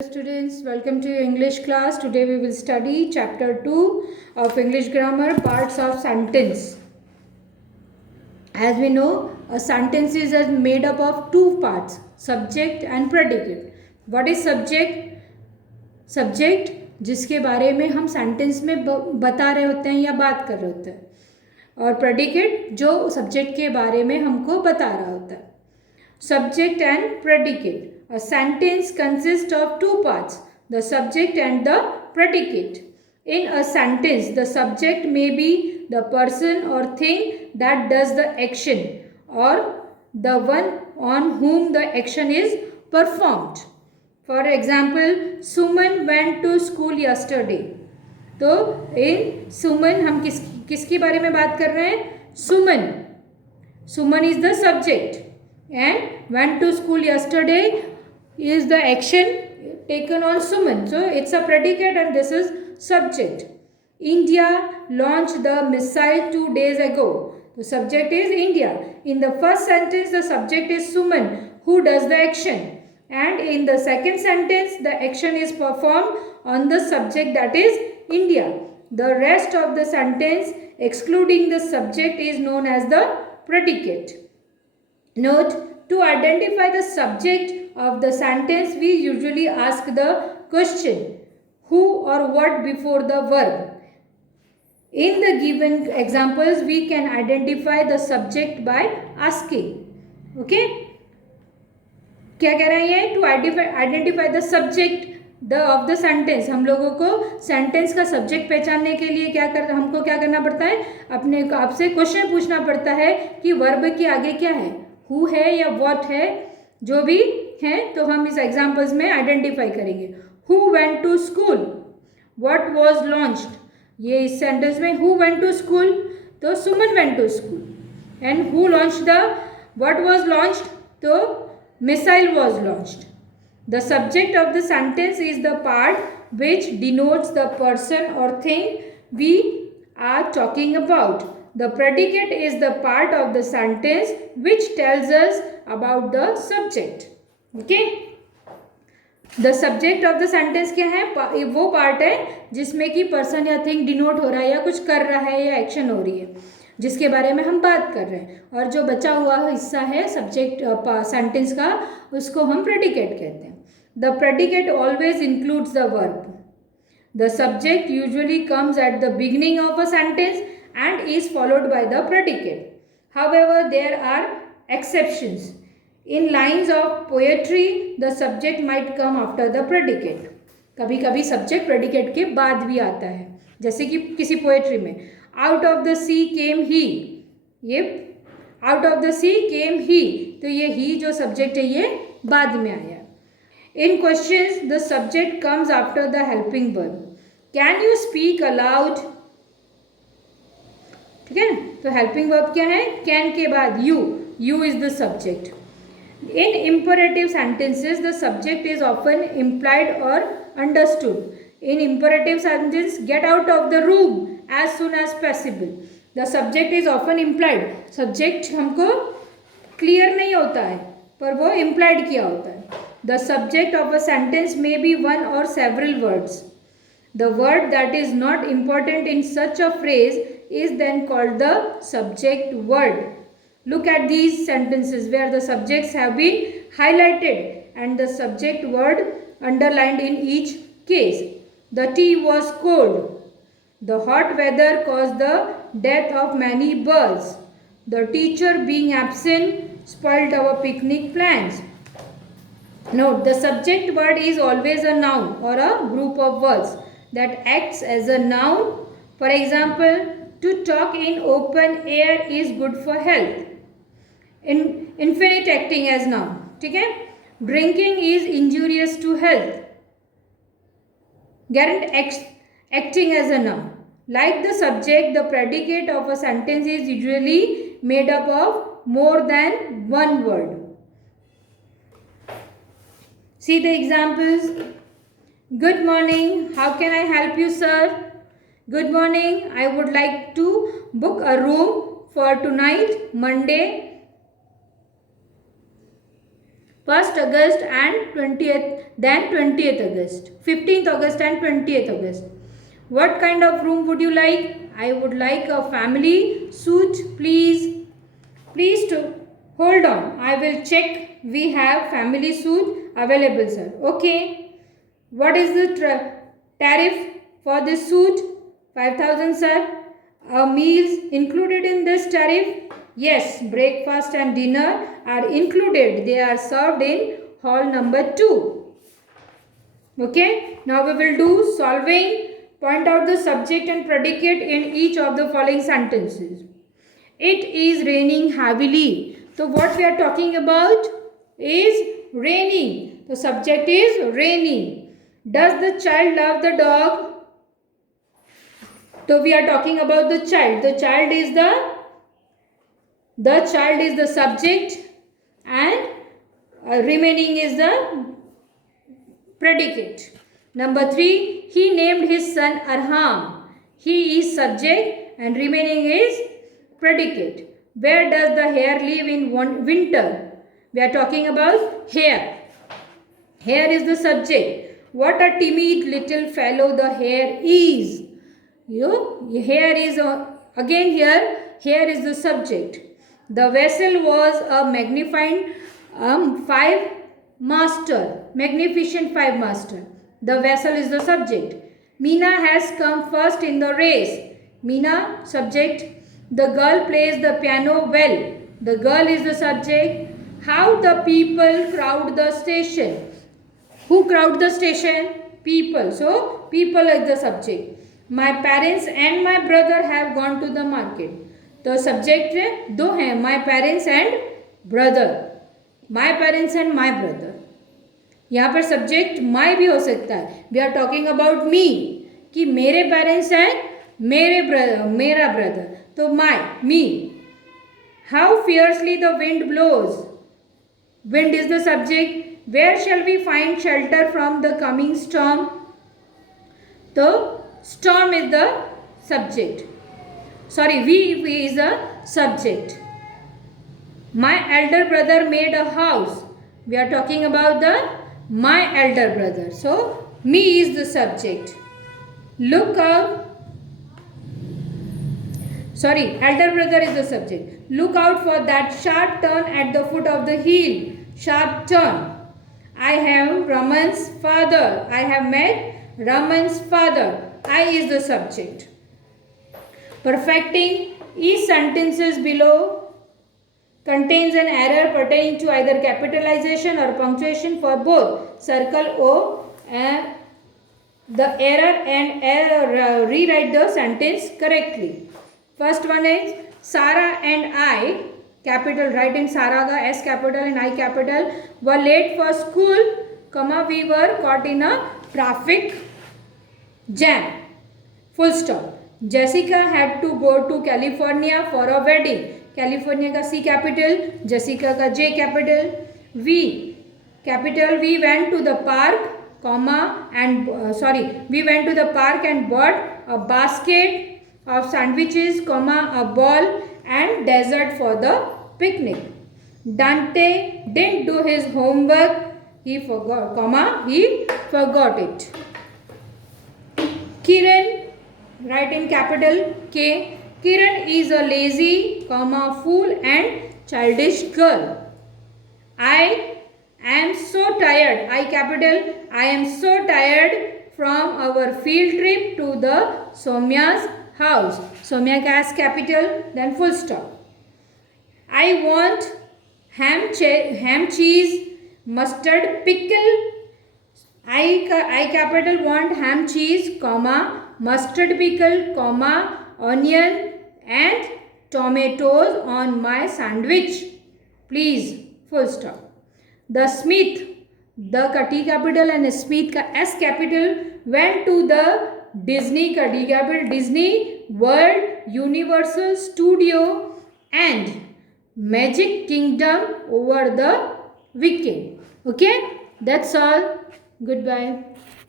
Students, welcome to your English class. Today we will study chapter 2 of English grammar, parts of sentence. As we know, a sentence is made up of two parts, subject and predicate. What is subject? Subject जिसके बारे में हम sentence में बता रहे होते हैं या बात कर रहे होते हैं, और predicate जो सब्जेक्ट के बारे में हमको बता रहा होता है. Subject and predicate. A sentence consists of two parts, the subject and the predicate. In a sentence, the subject may be the person or thing that does the action or the one on whom the action is performed. For example, Suman went to school yesterday. तो in Suman हम किसके बारे में बात कर रहे हैं? Suman. Suman is the subject. And went to school yesterday is the action taken on Suman. So it's a predicate and this is subject. India launched the missile 2 days ago. The subject is India. In the first sentence, the subject is Suman, who does the action. And in the second sentence, the action is performed on the subject, that is India. The rest of the sentence, excluding the subject, is known as the predicate. Note, to identify the subject of the sentence, we usually ask the question, who or what before the verb. In the given examples, we can identify the subject by asking. Okay? क्या कह रहा है ये? To identify the subject of the sentence. हम लोगों को sentence का subject पहचानने के लिए हमको क्या करना पड़ता है? अपने आपसे क्वेश्चन पूछना पड़ता है कि वर्ब के आगे क्या है, हु है या व्हाट है, जो भी है तो हम इस एग्जाम्पल्स में आइडेंटिफाई करेंगे. Who went to school, what was launched, ये इस सेंटेंस में हु वेंट टू स्कूल तो Suman went to school. And who launched the what was launched तो missile was launched. The subject of the sentence is the part which denotes the person और thing we are talking about. The predicate is the part of the sentence which tells us about the subject. Okay? The subject of the sentence क्या है? वो part है जिसमें कि person या thing denote हो रहा है या कुछ कर रहा है या एक्शन हो रही है, जिसके बारे में हम बात कर रहे हैं. और जो बचा हुआ हिस्सा है सब्जेक्ट सेंटेंस का, उसको हम predicate कहते हैं. The predicate always includes the verb. The subject usually comes at the beginning of a sentence and is followed by the predicate. However, there are exceptions. In lines of poetry, the subject might come after the predicate. कभी कभी subject predicate के बाद भी आता है, जैसे कि किसी पोएट्री में आउट ऑफ द सी केम ही, ये आउट ऑफ द सी केम ही, तो ये ही जो सब्जेक्ट है ये बाद में आया. In questions the subject comes after the helping verb. Can you speak aloud, ठीक है ना. तो हेल्पिंग वर्ब क्या है? कैन के बाद you, you is the subject. In imperative sentences the subject is often implied और understood. In imperative sentence get out of the room as soon as possible. The subject is often implied. Subject हमको clear नहीं होता है पर वो implied किया होता है. The subject of a sentence may be one और several words. The word that is not important in such a phrase is then called the subject word. Look at these sentences where the subjects have been highlighted and the subject word underlined in each case. The tea was cold. The hot weather caused the death of many birds. The teacher being absent spoiled our picnic plans. Note, the subject word is always a noun or a group of words that acts as a noun. For example, to talk in open air is good for health. Infinite acting as noun. ठीक है. Drinking is injurious to health. Gerund acting as a noun. Like the subject, the predicate of a sentence is usually made up of more than one word. See the examples. Good morning. How can I help you, sir? Good morning. I would like to book a room for tonight, Monday. 1st August and 20th, then 20th August, 15th August and 20th August. What kind of room would you like? I would like a family suite, please. Please to hold on. I will check. We have family suite available, sir. Okay. What is the tariff for this suite? 5,000, sir. Meals included in this tariff? Yes, breakfast and dinner are included. They are served in hall number 2. Okay. Now we will do solving. Point out the subject and predicate in each of the following sentences. It is raining heavily. So what we are talking about is raining. The subject is raining. Does the child love the dog? So we are talking about the child. The child is the subject and remaining is the predicate. Number 3, he named his son Arham. He is subject and remaining is predicate. Where does the hare live in winter? We are talking about hare. Hare is the subject. What a timid little fellow the hare is. Hare is again here. Hare is the subject. The vessel was a magnificent 5-master. The vessel is the subject. Meena has come first in the race. Meena, subject. The girl plays the piano well. The girl is the subject. How the people crowd the station. Who crowd the station? People. So, people is the subject. My parents and my brother have gone to the market. The subject दो हैं. My parents and brother. My parents and my brother. यहाँ पर subject माई भी हो सकता है. We are talking about me कि मेरे पेरेंट्स हैं, मेरा ब्रदर. तो my, me. How fiercely the wind blows. Wind is the subject. Where shall we find shelter from the coming storm. तो storm is the subject. Sorry, we is a subject. My elder brother made a house. We are talking about my elder brother. So, me is the subject. Look out. Sorry, elder brother is the subject. Look out for that sharp turn at the foot of the hill. Sharp turn. I have Raman's father. I have met Raman's father. I is the subject. Perfecting each sentences below contains an error pertaining to either capitalization or punctuation. For both, circle O the error and rewrite the sentence correctly. First one is Sarah and I, capital, write in Sarah ka S capital and I capital, were late for school, comma, we were caught in a traffic jam, full stop. Jessica had to go to California for a wedding. California का C capital, Jessica का J capital. We capital, we went to the park, comma, and we went to the park and bought a basket of sandwiches, comma, a ball and dessert for the picnic. Dante didn't do his homework. He forgot, comma, he forgot it. Kiran, write in capital K. Kiran is a lazy, comma, fool and childish girl. I am so tired. I capital. I am so tired from our field trip to the Somya's house. Somya ka S capital, then full stop. I want ham cheese, mustard, pickle. I capital want ham cheese, comma, mustard pickle, comma, onion and tomatoes on my sandwich. Please, full stop. The Smith, the का T capital and Smith का S capital went to the Disney का D capital, Disney World, Universal Studio and Magic Kingdom over the weekend. Okay, that's all. Goodbye.